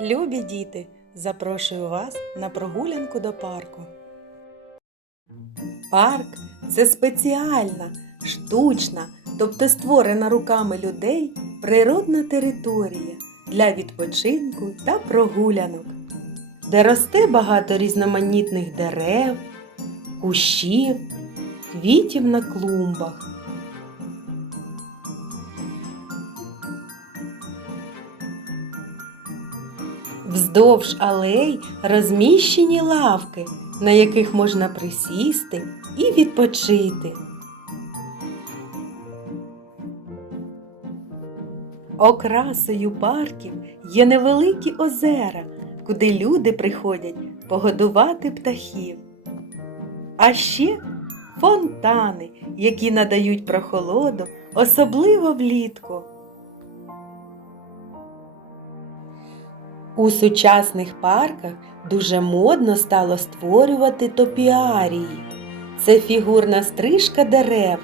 Любі діти, запрошую вас на прогулянку до парку. Парк це спеціальна, штучна, тобто створена руками людей природна територія для відпочинку та прогулянок, де росте багато різноманітних дерев, кущів, квітів на клумбах. Вздовж алей розміщені лавки, на яких можна присісти і відпочити. Окрасою парків є невеликі озера, куди люди приходять погодувати птахів. А ще фонтани, які надають прохолоду, особливо влітку. У сучасних парках дуже модно стало створювати топіарії. Це фігурна стрижка дерев,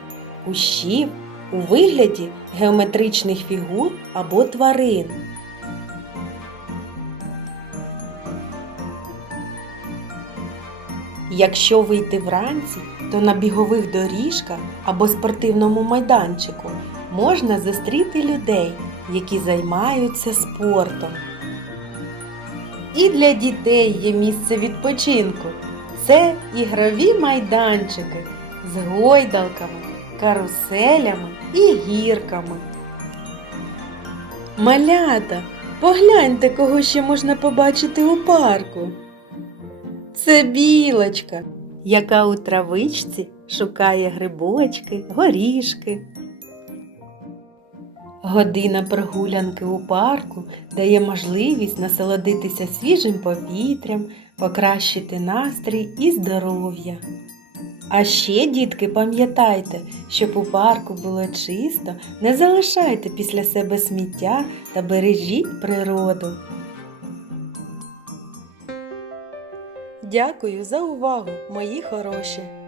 кущів у вигляді геометричних фігур або тварин. Якщо вийти вранці, то на бігових доріжках або спортивному майданчику можна зустріти людей, які займаються спортом. І для дітей є місце відпочинку. Це ігрові майданчики з гойдалками, каруселями і гірками. Малята, погляньте, кого ще можна побачити у парку. Це білочка, яка у травичці шукає грибочки, горішки. Година прогулянки у парку дає можливість насолодитися свіжим повітрям, покращити настрій і здоров'я. А ще, дітки, пам'ятайте, щоб у парку було чисто, не залишайте після себе сміття та бережіть природу. Дякую за увагу, мої хороші!